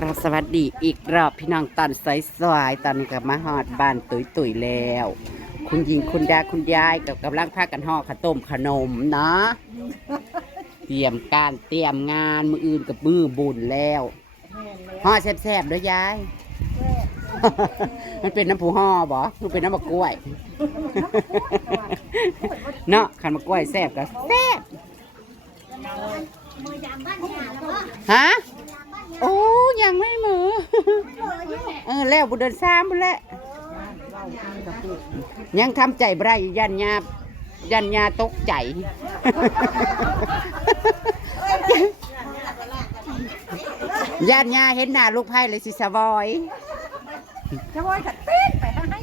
กราบสวัสดีอีกรอบพี่น้องตอนสายๆตอนนี้กับมาฮอดบ้านตุยตุยแล้ว คุณยิงคุณยาคุณยายกับกำลังพากันห่อข้าวต้มขนมเนาะเตรียมการเตรียมงานมืออื่นกับมือบุญแล้วห่อแซ่บๆเด้อยาย มันเป็นน้ำผูห่อบ่มันเป็นน้ำมะกล้วย เนาะขันมะกล้วยแซ่บก็แซ่บฮะ โอ้ยังไม่มือเออแล้วบุเดินสามบุนแหละยังทำใจบ่ไรยันยายันยาตกใจยันยาเห็นหน้าลูกไพ่เลยสิสะวอยจะวอยขัดเต้นไปให้นะ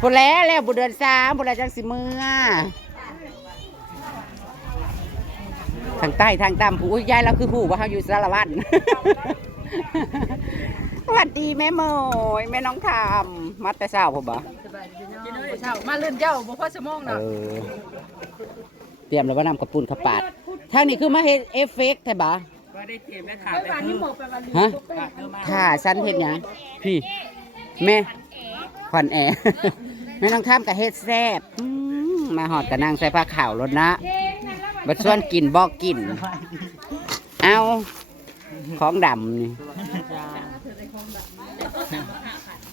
บุแล้วแล้วบุเดินสามบุแล้วจังสิมือ ทางใต้ทางต่ำผู้ยายเราคือผู้ว่าเขาอยู่สารวัตรสวัสดีแม่โมยแม่น้องทำมัดแต่เช้าผมบ่เช้ามาเลื่อนเจ้าบ่พอสมองเอนะอเตรียมแล้วว่านำกระปุนขาวปาดทางนี้คือมาเฮ็ดเอฟเฟกต์ใช่บ่ว่าได้เกมและขาดแต่วันคืนี้อหมกไปวันนี้ฮะขาดเธอมาถ้าฉันเฮ็ดหยังพี่แม่ขวัญแอแม่น้องทำกับเฮ็ดแซ่บอืมมาหอดกระนางใส่ผ้าขาวรถนะ บัดส่วนกินบอกกิน เอาของดำนี่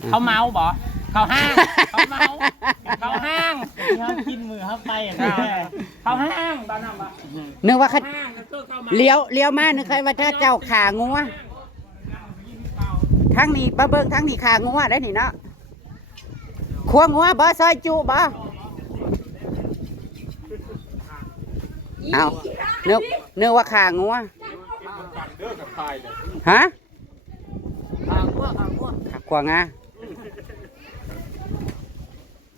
เขาเมาบ่เขาห้างเขาเมาเขาห้างเขากินมือเขาไปเขาห้างตอนนั้นบ่นึกว่าเขาห้างแล้วก็เข้ามาเลี้ยวเลี้ยวมานึกว่าถ้าเจ้าขางัวทั้งนี้ปะเบิ่งทั้งนี้ขางัวได้นี่เนาะขัวงัวบ่ซอยจุบ่ เอานึกนึกว่าขางัวฮะขางพวกขางพวกขาขวางา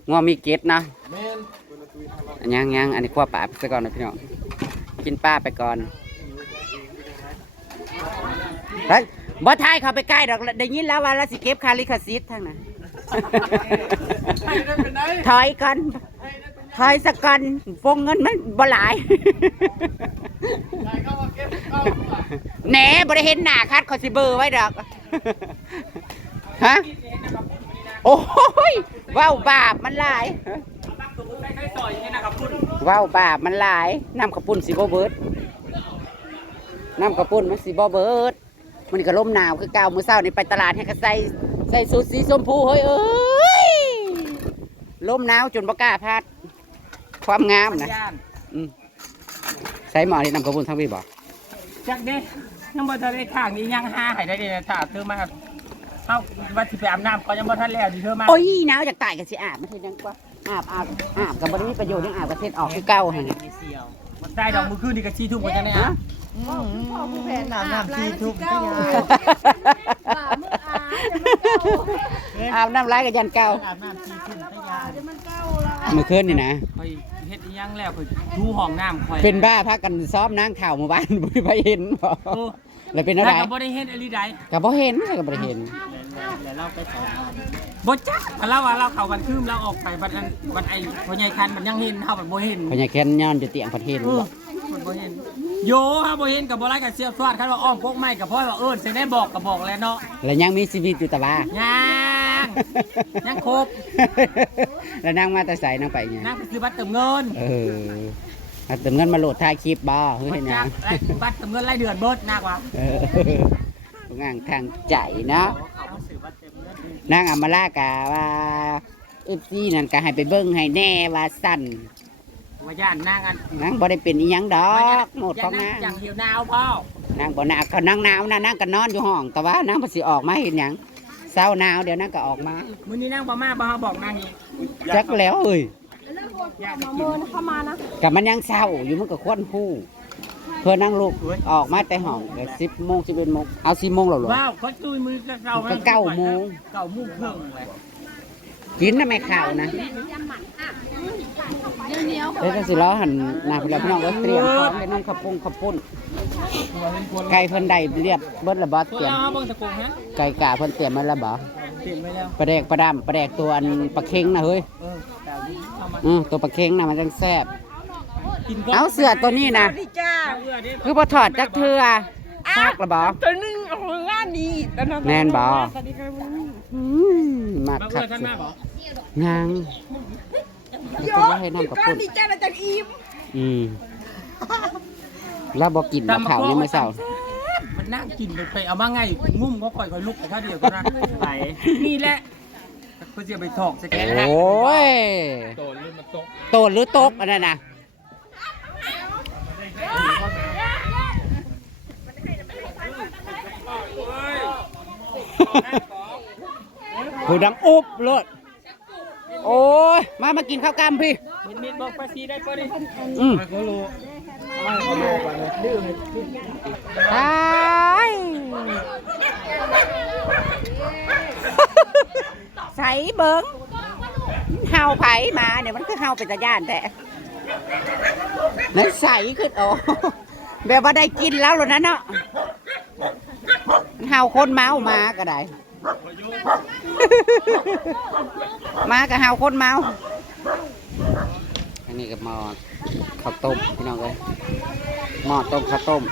งัวมีเกล็ดนะยังยังอันนี้ขัวป่าไปก่อนนะพี่น้องกินป้าไปก่อนเฮ้ยบ่ทายเขาไปใกล้ดอกได้ยินแล้วว่าเราสิเก็บคาลิคาซิตทั้งนั้นถอยก่อน ถอยสักก่อนฟงเงินมันบ่หลายแหน่บ่ได้เห็นหน้าคัดเขาสิเบอร์ไว้ดอกฮะโอ้ยว้าวบาปมันหลายตั้งตัวใกล้ๆซอยนี่นะครับคุณว้าวบาปมันหลายน้ำกระปุ่นสิบ่เบิดน้ำกระปุ่นมันสิบ่เบิดมันก็ลมหนาวคือเก่ามื้อเช้านี่ไปตลาดให้ก็ใส่ใส่สูทสีชมพูเฮ้ยเอ้ยลมหนาวจนบ่กล้าพัด ความงามนะย่านอืมใส่หมอนี่น้ำกระปุ่นทั้งพี่บอกจักเด้ยังบ่ทันได้ข้างนี้ยังห้าให้ได้เลยถ้าเธอมาเฮาว่าสิไปอาบน้ำก็ยังบ่ทันแล้วดิเธอมาโอ้ยหนาวจากตายก็สิอาบมันเฮ็ดหยังกว่าอาบอาบอาบก็บ่ได้มีประโยชน์ยังอาบก็เฮ็ดออกคือเก่าหั่นน่ะมันได้ดอกมือคืนนี่ก็ชี้ทุ่มกันจังได๋ฮะอะพ่อผู้แผนอาบน้ำที่ทุบที่ยาป่ามืออาจะมันเก่าอาบน้ำลายก็ยันเก่าอาบน้ำชี้ทุ่มได้ยาจะมันเก่าละ เมื่อคืนนี่นะ ค่อย เฮ็ดอีหยังแล้วค่อยทูห้องน้ำค่อยเป็นบ้าพากันซ้อมนางข่าวหมู่บ้านบ่มีไปเห็นบ่โอ้แล้วเป็นแล้อะวไรก็บ่ได้เฮ็ดอะไรใดก็บ่เห็นก็บ่ได้เห็นแล้วเราไปสอนบ่จักเราว่าเราเข้ากันคืมเราออกไปบัดนั้นบัดไอ้พ่อใหญ่คันมันยังเห็นเฮาบัดบ่เห็นพญาแคนย้อนอยู่เตียงประเทศเอบ่อมันบ่เห็นโยฮะบ่เห็นกับบ่ไล่กับเสียบฟาดคันว่าอ้อมพกไม้กับพ่อว่าเอิ้นสิได้บอกก็บอกแล้วเนาะแล้วยังมีชีวิตอยู่แต่ว่ายั งยังครบแล้วนางมาแต่ใส่นางไปเนี่ยนั่งไปซื้อบัตรเติมเงินเออเอาเติมเงินมาโหลดถ่ายคลิปบ่เฮ้ยบัเห็ตนรยัจังกไอ้บัตรเติมเงินรายเดือนเบิดหนักว่ะเอองานทางใจเนาะเขาบ่ซื้อบัตรเติมเงินนางอำมาลากะว่าเอฟซีนั่นก็ให้ไปเบิ่งให้แน่ว่าสั่นว่าย่านนางอันนางบ่ได้เป็นอีหยังดอว่าย่านกหมดของนางอย่างเหี่ยวหนาวพ่อนางบ่หนาวก็นางหนาวนะนางก็นอนอยู่ห้องแต่ว่านางบ่สิออกมาเห็นหยัง เช้าหนาวเดี๋ยวนางก็ออกมามื้อนี้นางบ่มาบ่เฮาบอกนางอีกจักแล้วเอ้ยอยากมากิเมินนเข้ามานะกับมันยังเช้าอยู่มันก็ควรผู้เพื่อนั่งลูกออกมาแต่ห้องก็สิบโมงสิบเอ็ดโมงเอาสี่โมงแล้วเหรอว้าวเขาตุ้ยมือกับเราก็เก้าโมงเก้าโมงครึ่งเลยกินนะไม่ข่าวนะเดี๋ยวก็สิล้อหันหน้าพี่น้องก็เตรียมพร้อมเลยน้องขับปุ้งขับปุ้น ไก่เพิ่นได้เรียบเบิดระบอพวกเตรียมเราเฮาเบิ่งตะโกงฮะไก่กาเพิ่นเตรียมมาแล้วบ่เตรียมไว้แล้วปลาแดกปลาดำปลาแดกตัวอันปลาเค็งนะเฮ้ยเออแต่เอามาอือตัวปลาเค็งน่ะมันจังแซ่บกินก่อนเอาเสือตัวนี้นะพี่จ้าเพื่อเด้คือบ่ถอดจักเทื่อคักละบ่ตัวหนึงเอางานนี้ตอนนั้นแม่นบ่สวัสดีครับอืมมากมาคัเพื่อกท่านมาบอกยังแล้วก็ให้น้ำกับก็ปุ้นดีใจมาจากอีมอืม แล้วบ่กินบ่ข้าวยังไม่เศร้ามันนั่งกินไปเอามาไงงุ่มก็ปล่อยคอยลุกไปท่าเดียวก็ได้ไปนี่แหละก็จะไปถอกสแกนแล้วโอ้ยโดนลืมมาตกโตนหรือตกอันนั้นน่ะผู้ดังอุบเลยโอ้ย มามากินข้าวกล้ามพี่มินมินบอกภาษีได้ป่ะดิอืม ตายใส่เบิ้งเฮาไผมาเนี่ยวมันคือเฮาเป็นตาย่านแต่นั่นใสขึ้นโอ้แบบว่าได้กินแล้วหรอนะเนาะเฮาคนเมามาก็ได้ มากับเฮาคนเมาอันนี้ก็หม้อข้าวต้มพี่น้องเลย หม้อต้มข้าวต้ม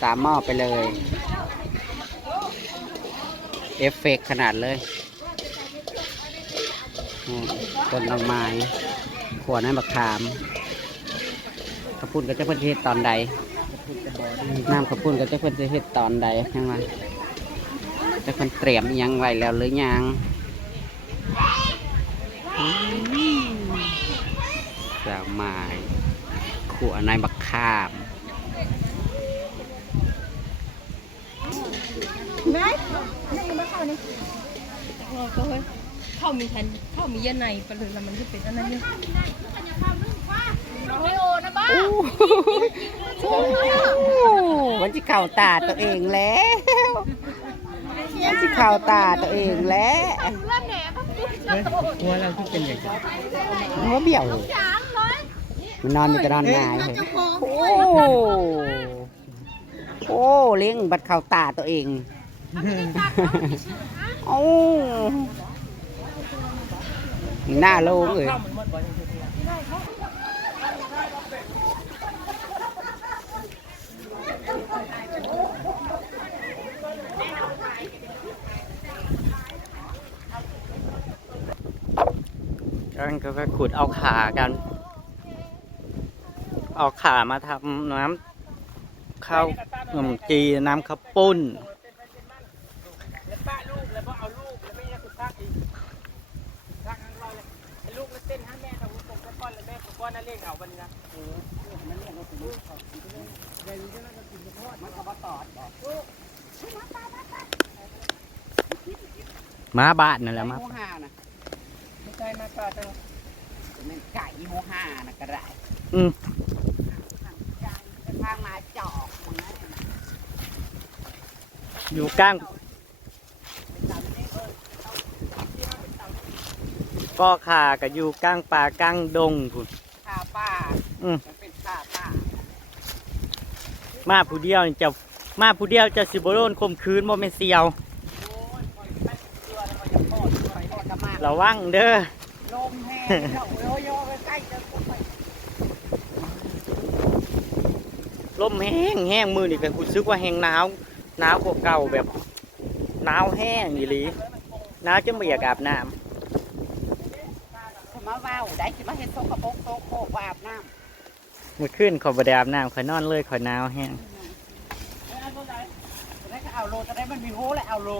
สามหม้อไปเลย เอฟเฟกต์ขนาดเลยต้นดอกไม้ขวดน้ำมะขามข้าวปุ้นก็จะเพิ่นเฮ็ดตอนใดน้ำข้าวปุ้นก็จะเพิ่นเฮ็ดตอนใดยังไงจะเพิ่นเตรียมยังไว้แล้วหรือยังสาวไม้ ขวดน้ำมะขามเราก็เฮ้ยเข้ามีแทนเข้ามีเยันในปะเลยแล้วมันก็เป็นอันนั้นเนี่ยไม่โอนะบ้าโอ้มันจะเข่าตาตัวเองแล้วมันจะเข่าตาตัวเองแล้วเล่นแหนมหัวเราที่เป็นอย่างนี้หัวเบี้ยวจางเลย มันนอนอยู่แต่นอนง่ายเลยโอ้โอ้เลี้ยงบัดเข่าตาตัวเองโอ้หน้าโลงเลยข้าวมันหมดบ่กันก็ไปขุดเอาขากัน เอาขามาทำน้ำข้าวขนมจีนน้ำข้าวปุ้นแล้วป้าลูกแล้วก็เอาลูกแล้วไม่ได้คุณพักอีกพักทั้งเราเลยไอ้ลูกแล้วเต้นให้แม่เราผมก็ก้อนแล้วแม่ก็ก้อนนั่นเล่นเอาวันนี้นะม้าบ้านนั่นแหละมาโมห้านะไม่ใช่มาป้าจังมันไก่โมห้านะก็ได้อืม ทางมาจอกมันนะ อยู่กลางก็ขากับอยู่กลางป่ากลางดงพุ่นข้าป้าอืมมันเป็นข้าป้ามาผู้เดียวนี่จะมาผู้เดียวจะสิบโดนข่มคืนโมเมนเซียวระวังเด้อลมแห้งโยโย่ใกล้จะลมแห้งแห้งมือนี่ก็รู้สึกว่าแห้งหนาว หนาวกว่าเก่าแบบหนาวแห้งอีหลีหนาวจนไม่อยากอาบน้สมาว่าวได้สิมาเห็นโซกระโปกโซโคกว่าอาบน้ำเมื่อคืนขอยบไดอาบน้ำขอยนอนเลยขอยหนาวแห้งำจะได้ก็เอาโลจะได้มันมีโฮและเอาโล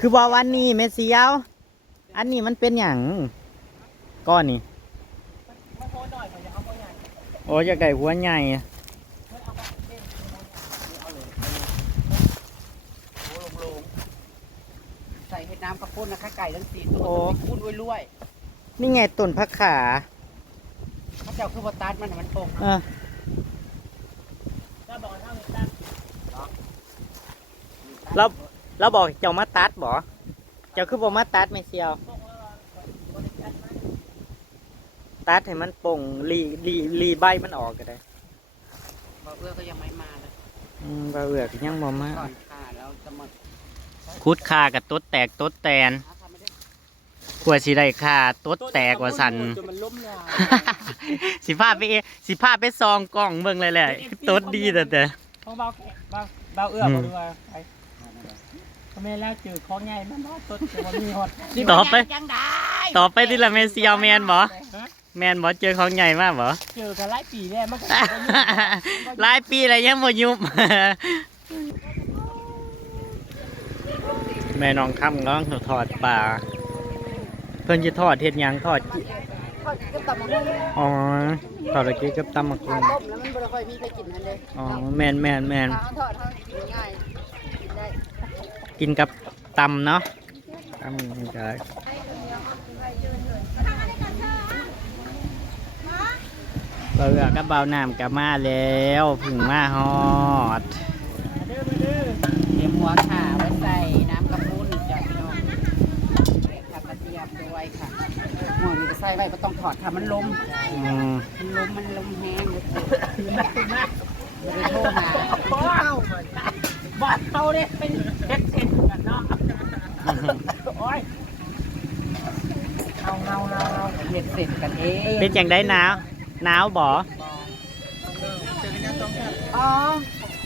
คือว่าวันนี้เมเซียวอันนี้มันเป็นอย่างก้อนนี่โอ้ยจะไก่หัวใหญ่ ใส่เห็ดน้ำ กระปุ้นนะคะไก่ทั้งสี่ตัวต้องคุ้นรวยนี่ไงต้นพักขาๆพระเจ้าคือวัตัดมันน่ะมันตรงเออเราเราบอกเจ้ามาตัดบ่เจ้าคือบอกมาตัดเมเซียว ตัดให้มันโป่งรีรีรีใบมันออกก็ได้บอกเอื้อก็ยังไม่มาเลยอืมบาเอือกยังบ่มาก่อนค่ะแล้วจะหมดคุดคากับต๊ดแตกต๊ดแตนหาทำไม่ได้ กลัวสิได้ค่าตดแตกว่าสันจนมันล้มลายสิพาไปเอสิพาไปซองกล้องเบิ่งเลยแหละตดดีแต่แต่เพราะเบาเบาเบาเอื้ออืมบ่ดูว่าไปพ่อแม่แล้วเจอของใหญ่มันเนาะตดแต่ว่ามีฮอดต่อไปยังได้ต่อไปที่ละเมเซียวแมนบ่ฮะแมนบ่เจอของใหญ่มากบ่เจอกันหลายปีแล้วมันก็หลายปีแล้วยังบ่ยุบแม่น้องคำน้องทอดปลา เพิ่นจะทอดเฮ็ดหยังทอดทอดกับตับหมูอ๋อทอดตะกี้กับตำมะกรูขาดต้มแล้วมันบ่ได้ค่อยมีใครกินนั่นเลยอ๋อแม่นแม่นแม่นถ้าทอดทอดกินง่ายกินได้กินกับตำเนาะตำก็เบื่อกับเบาน้ำกลับมาแล้วเพึ่งมาฮอดเด้อมาเด้อเตรียมหัวขาไว้ใส่น้ำกระปุ้นจ้ะพี่น้องเกล็ดผักกระเทียมด้วย ค่ะหม้อนี้ก็ใส่ไว้ก็ต้องถอดค่ะมันลมอืมมันลมมันลมแห้งเลยไม่ได้โทรหาบ้านเขาเนี่ยเป็นเฮ็ดเฮ็ดกันเนาะโอ้ยเอาเงาเงาเงาเห็ดเสร็จกันเองเป็นจังได้หนาวหนาวบ่อ๋อ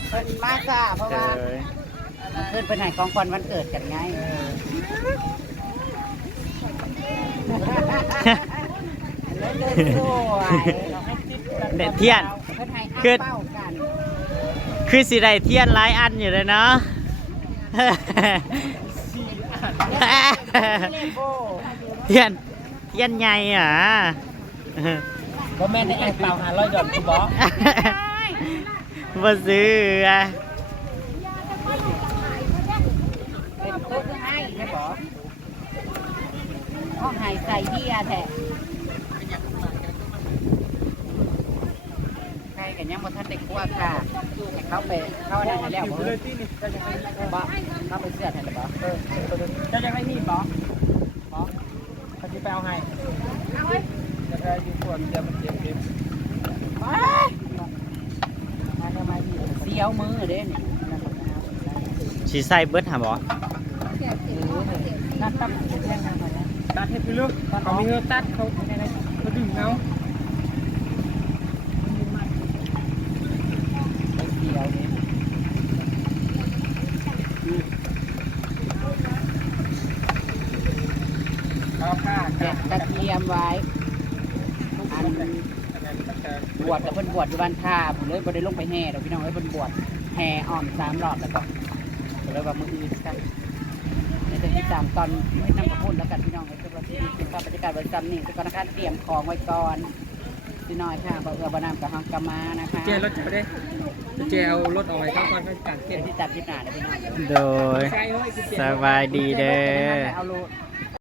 เพิ่นมากค่ะเพราะเอว่าอเพิ่นเป็นให้ของขวัญวันเกิดกันไง เลยเลยสวยเด็ดเทียนเพิ่นให้คือเป้ากันคือสิได้เทียนหลายอันอยู่เลยเนาะเลโก้เทียนเทียนใหญ่อะบ่แม่นได้แอบเปล่าหาร้อยดอนกูบอกบ่ซื้ออะ เป็นตุ๊กให้ใช่ปะ ห้องไห้ใส่เบียร์แท้ใครกันยังบ่ทันได้กลัวค่ะให้เขาไปเข้าอันนั้นให้แล้วบ่เลเฮ้ยยที่นี่จะยังไงบ่เข้าไปเสื้อให้แล้วบ่เออจะยังไงนี่บอสบอสเขาจะไปเอาให้จะได้อยู่ส่วนเดียวมันเจ็บเจ็บมาทำไมนี่เสียวมือเด้นี่สิใส่เบิดหาบ่นั่นตั้งเป็นแท่งงานเขาเนี่ย ตัดให้พี่ลูกเขามีเงินตัดเขาเขาดึงเอาเสียวนี่เอาผ้าเก็บกระเทียมไว้อันบวชกับเพิ่นบวชอยู่บ้านท่าผมเลยบ่ได้ลงไปแห่ดอกพี่น้องเอ้ยเพิ่นบวชแห่อ้อมสามรอบแล้วก็เลยว่ามืออื่นกันในแต่ที่สามตอนไม่นั่งกระพุ่นแล้วกันพี่น้องเอ้ย คือว่าที่นี่คือภาพบรรยากาศวันจันทร์นี่คือก่อนนะคะเตรียมของไว้ก่อนพี่น้อยค่ะบ่เอือบ่น้ำกับฮังกะมานะคะเจรถจะไปได้เจเอารถเอาไว้เข้าก่อนก็การเก็เดี๋บยวที่จัดที่หน้าเด้อพี่น้องเด้อโดย ใช่เฮ้ยคือเจสบายดีเด้อ เอาโลด